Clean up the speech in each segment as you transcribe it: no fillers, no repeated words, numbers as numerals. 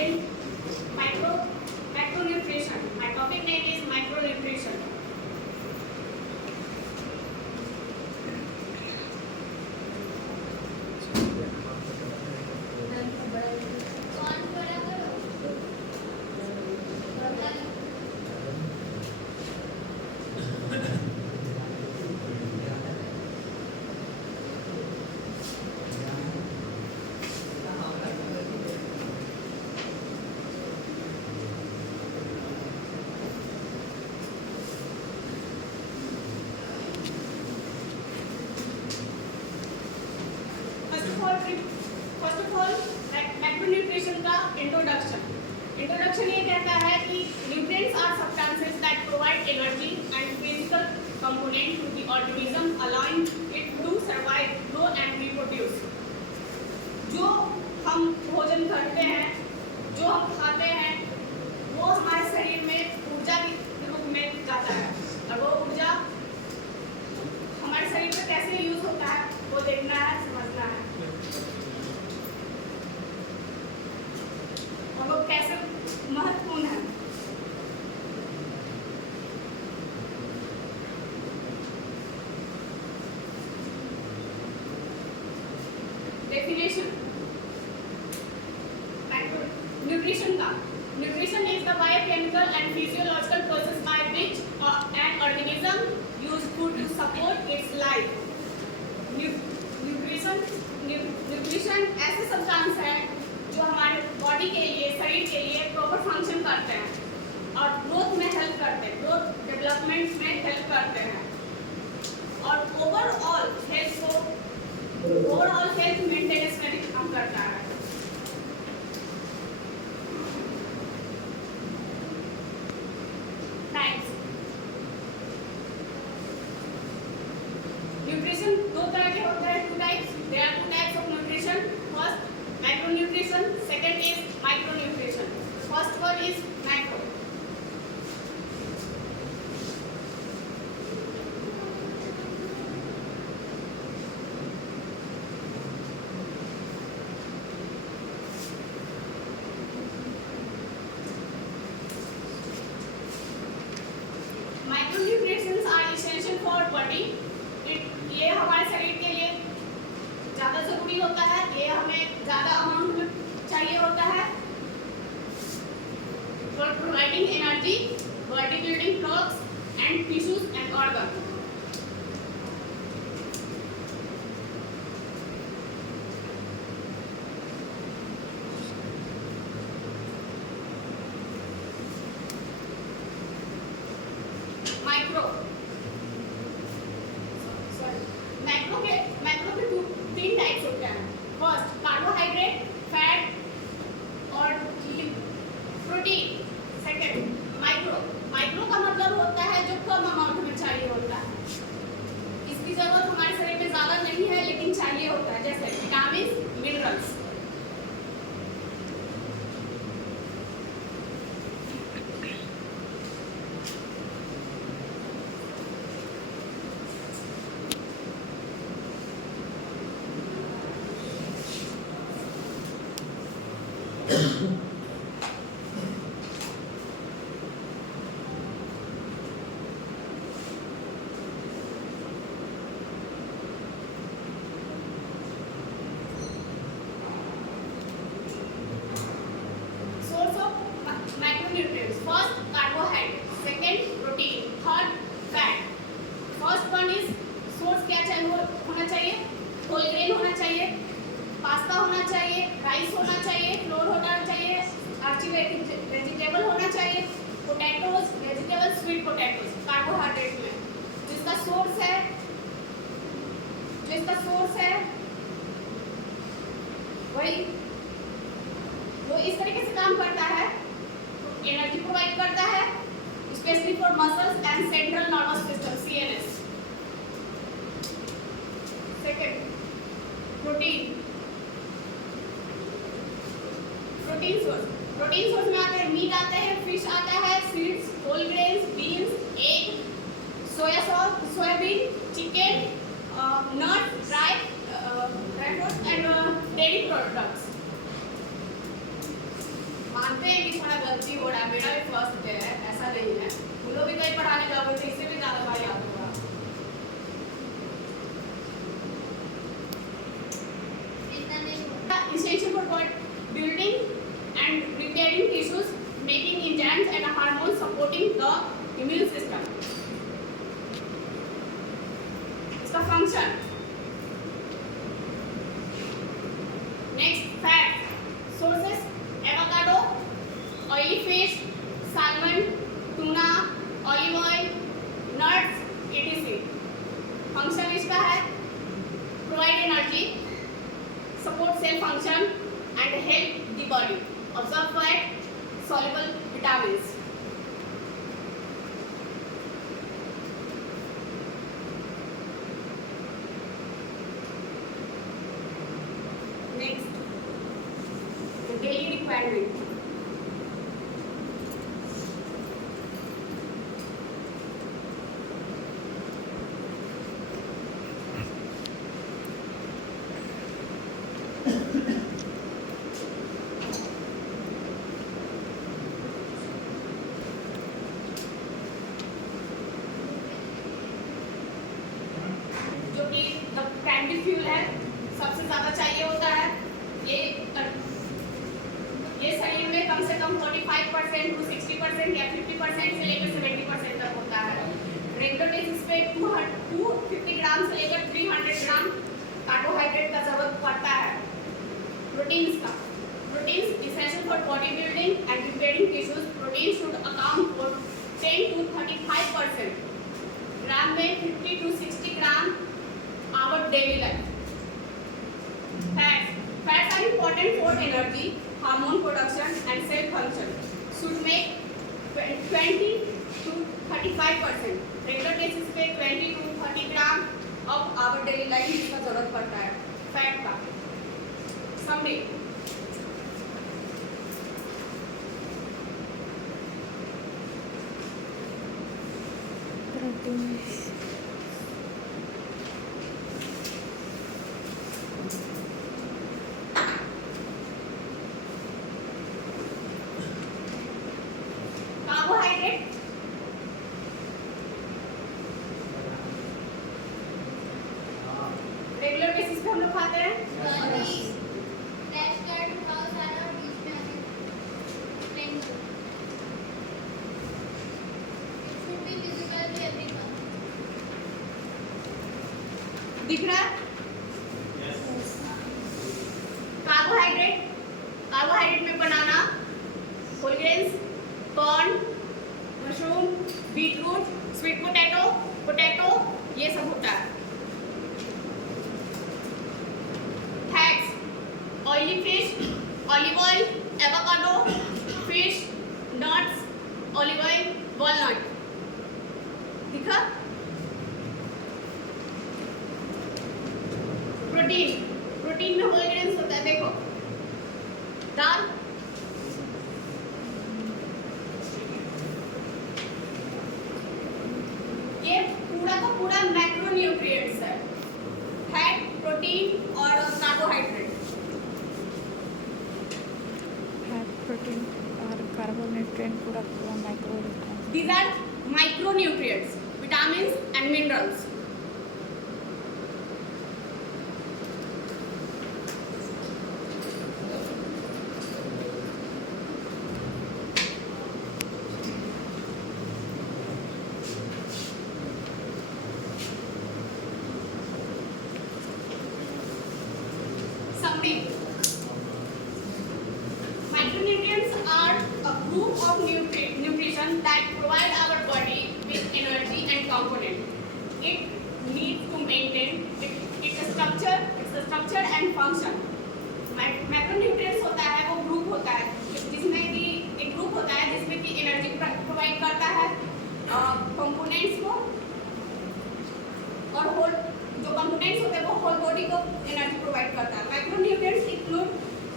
in macronutrition. My topic name is micronutrition. First of all macronutrition का introduction ये कहता है कि nutrients are substances that provide energy and physical component to the organism allowing it to survive, grow and reproduce. जो हम भोजन करते हैं, जो हम खाते हैं, वो हमारे शरीर में ऊर्जा के रूप में जाता है और वो ऊर्जा हमारे शरीर में कैसे यूज होता है वो देखना है, समझना है और वो कैसे महत्वपूर्ण है। Definition nutrition is the biochemical and physiological process by which an organism use food to support its life. Nutrition ऐसे सब्सटेंस है जो हमारे बॉडी के लिए, शरीर के लिए प्रॉपर फंक्शन करते हैं और ग्रोथ में हेल्प करते हैं, ग्रोथ डेवलपमेंट में हेल्प करते हैं और ओवरऑल हेल्थ मेंटेनेंस में भी काम करता है। न्यूट्रिशन दो तरह के होते हैं, there are two types of nutrition. First, macronutrition. Second is micronutrition. First one is macro. Micronutrients are essential for body. ये हमारे शरीर के लिए ज़्यादा ज़रूरी होता है, ये हमें ज़्यादा अमाउंट में चाहिए होता है for providing energy, body building blocks and tissues and organ. Macro के तीन टाइप्स होते हैं। फर्स्ट कार्बोहाइड्रेट, फैट और प्रोटीन। सेकंड माइक्रो का मतलब होता है जो कम अमाउंट में चाहिए होता है, इसकी जरूरत हमारे शरीर में ज़्यादा नहीं है लेकिन चाहिए होता है, जैसे vitamin, minerals. Macronutrients. First carbohydrate, second protein, third fat. First one is source क्या चाहिए होना चाहिए, होल ग्रेन होना चाहिए, पास्ता होना चाहिए, राइस होना चाहिए, फ्लोर होना चाहिए, आर्ची वेजिटेबल होना चाहिए, potatoes, vegetable, sweet potatoes carbohydrate में। जिसका सोर्स है वही वो इस तरीके से काम करता है, एनर्जी प्रोवाइड करता है specially for muscles and central nervous system CNS। Second protein source में आते हैं मीट आते हैं, फिश आता है, seeds, whole grains, beans, egg, soya sauce, soyabean, chicken, nut, dry fruits and dairy products. समझते हैं कि थोड़ा गलती हो रहा है, मेरा भी फर्स्ट डे है, ऐसा नहीं है, तुम लोग भी कहीं पढ़ाने जाओगे तो इससे भी ज़्यादा बार याद होगा। Essential for building and repairing tissues, making enzymes and hormones supporting the immune system. इसका function. Next, fat sources: avocado, oily fish, salmon, tuna, olive oil, nuts, etc. Function इसका है provide energy, support cell function and help the body, absorb fat, soluble vitamins. Next, the daily requirement. जो कि primary fuel है, सबसे ज़्यादा चाहिए होता है। ये शरीर में कम से कम 45% टू 60% या 50% से लेकर 70% तक होता है। रेगुलर बेसिस पे 250 ग्राम से लेकर 300 ग्राम कार्बोहाइड्रेट का जरूरत पड़ता है। Proteins essential for body building and repairing tissues. Protein should account for 10 to 35%. ग्राम में 50 to 60 gram our daily life. Fats are important for energy, hormone production and cell function. Should make 20 to 35%. Regular basis पे 20 to 30 gram of our daily life इसका जरूरत पड़ता है fat का। Summary. Carbohydrate, regular basis पे हम लोग खाते हैं। दिख रहा है? कार्बोहाइड्रेट में banana, whole grains, corn, mushroom, beetroot, sweet potato ये सब होता है। Fats: oily fish, olive oil, avocado, fish, nuts, olive oil, walnut. दिखा? प्रोटीन में होल ग्रेन्स होता है, देखो दाल, ये पूरा का पूरा मैक्रोन्यूट्रिएंट्स है, फैट, प्रोटीन और कार्बोहाइड्रेट। फैट, प्रोटीन और कार्बोहाइड्रेट पूरा micronutrients. These are micronutrients, vitamins and minerals. Micronutrients are a group of nutrition that provide our body with energy and component it needs to maintain its structure and function. Macronutrients होता है वो group होता है जिसमें कि एक group होता है जिसमें कि एनर्जी प्रोवाइड करता है कंपोनेंट्स को, और होल जो कंपोनेंट्स होते हैं वो होल बॉडी को एनर्जी प्रोवाइड करता है। Macronutrients include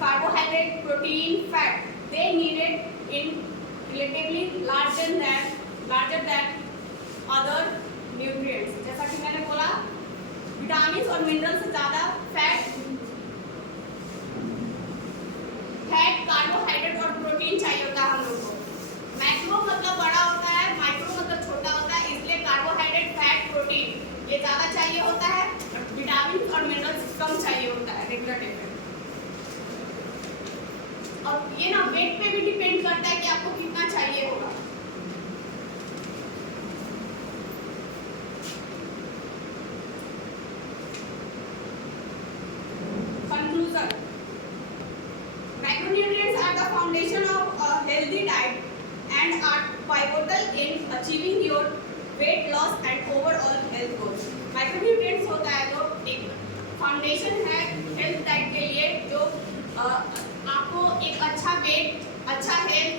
carbohydrate, protein, fat. They needed in relatively larger than other nutrients. जैसा कि मैंने बोला, विटामिन और मिनरल से ज़्यादा फैट, कार्बोहाइड्रेट और प्रोटीन चाहिए चाहिए होता है रेगुलर टेम्परेचर। और ये ना वेट पे भी डिपेंड करता है कि आपको कितना चाहिए होगा। Conclusion: macronutrients are the foundation of a healthy diet and are pivotal in achieving your weight loss and overall health goals. Macronutrients होता है जो एक फाउंडेशन है हेल्थ डाइट के लिए, जो आपको एक अच्छा वेट, अच्छा हेल्थ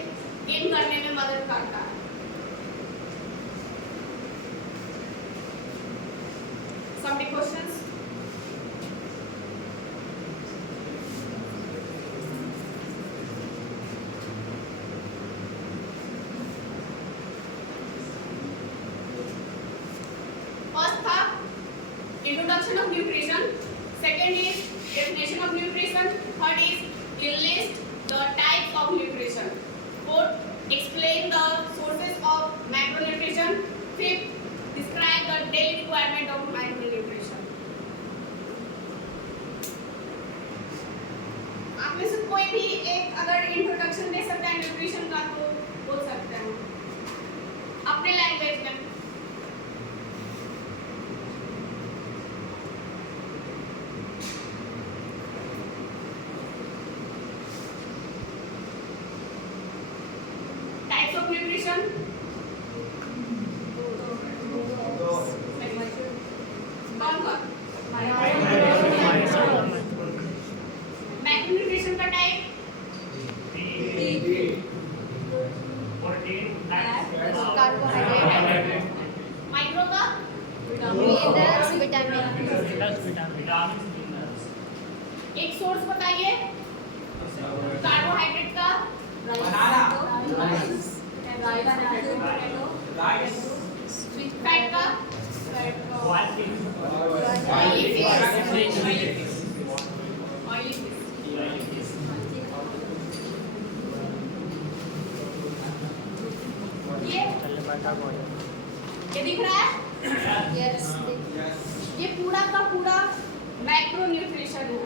गेन करने में मदद करता है। Some questions? First था introduction of nutrition, second is definition of nutrition, third is enlist the types of nutrition, fourth explain the sources of macronutrition, fifth describe the daily requirement of macronutrition. आप में से कोई भी एक अगर introduction दे सकता है न्यूट्रिशन का तो बोल सकते हैं अपने लैंग्वेज में। Types of nutrition. कौन? मैक्रोन्यूट्रिशन का टाइप कार्बोहाइड्रेट, माइक्रो का मिनरल्स, विटामिन। एक सोर्स बताइए कार्बोहाइड्रेट का। फैट का ऑयली फिश। ये दिख रहा है? यस, ये पूरा का पूरा मैक्रोन्यूट्रिशन है।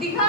दिखा?